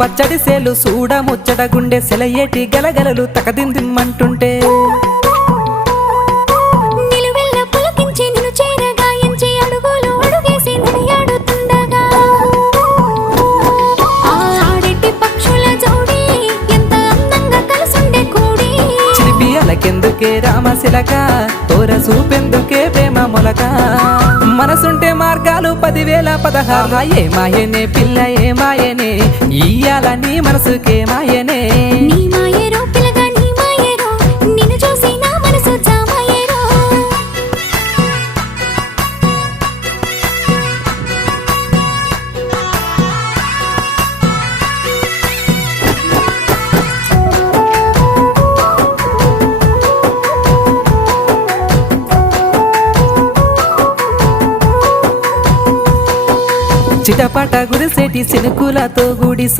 పచ్చడి సేలు సూడ ముచ్చట గుండె సెలయేటి గలగలలు తకదిందిమ్మంటుంటే నిలువెల్ల పులకించి నిన్ను చేరగాయించి అడుగులు అడుగేసి నడియాడుతుండగా ఆడెట్టి పక్షుల జోడి ఎంత అందంగా కలుసుండే కూడి చిలిపియలకెందుకే రామశిలక తోర చూపెందుకే ప్రేమ మొలక మనసుంటే మార్గాలు 10,016 ఏ మాయనే పిల్ల ఏ మాయనే ఇయ్యాల నీ మనసుకే మాయనే నీ మాయేరో పిల్లగా నీ మాయేరో నిన్ను చూసి నా మనసు జామాయేరో చిటపట గురిసేటి సినుకులతో గుడి